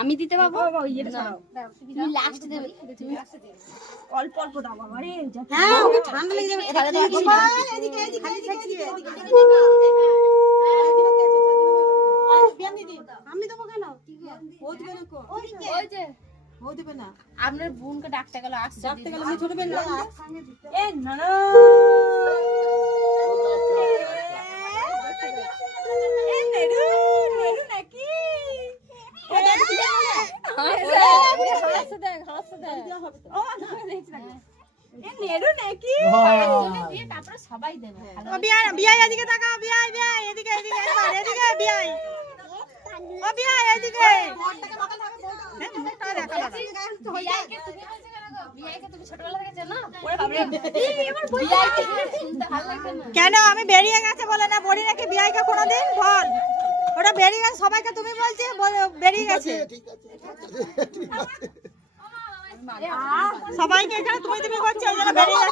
আমি দিতে পারবো লাস্ট দেবে অল্প অল্প দাও বাবা রে হ্যাঁ ওকে ঠান্ডা লেগে যাবে এদিকে আমি দেবো কেন ও দিবে না কো ওই যে ও দিবে না আপনার বোনকে ডাকতে গেল আসছে ডাকতে গেলে আমি ছোট বেন না এ না না এ নেরু নেরু নাকি হাসতে দেখ ও এ নেরু নাকি দিয়ে তারপরে সবাই দেবে ও বিয়াই এদিকে তাকাও বিয়াই এদিকে একবার এদিকে বিয়াই ও বিয়াই এদিকে মোটা দেখা যাবে বিয়াইকে তুমি বলছো কেন গো বিয়াইকে তুমি ছোটবেলা থেকে চেনো ওরে বাবা রে বিয়াইকে শুনতে ভালো লাগে না কেন আমি বেরিয়ে গেছে বলে না বলি নাকি বিয়াইকে কোনোদিন বল ওটা বেরিয়ে গেছে সবাইকে তুমি বলছি বেরিয়ে গেছে সবাইকে এখানে তুমি করছো ওই জন্য বেরিয়ে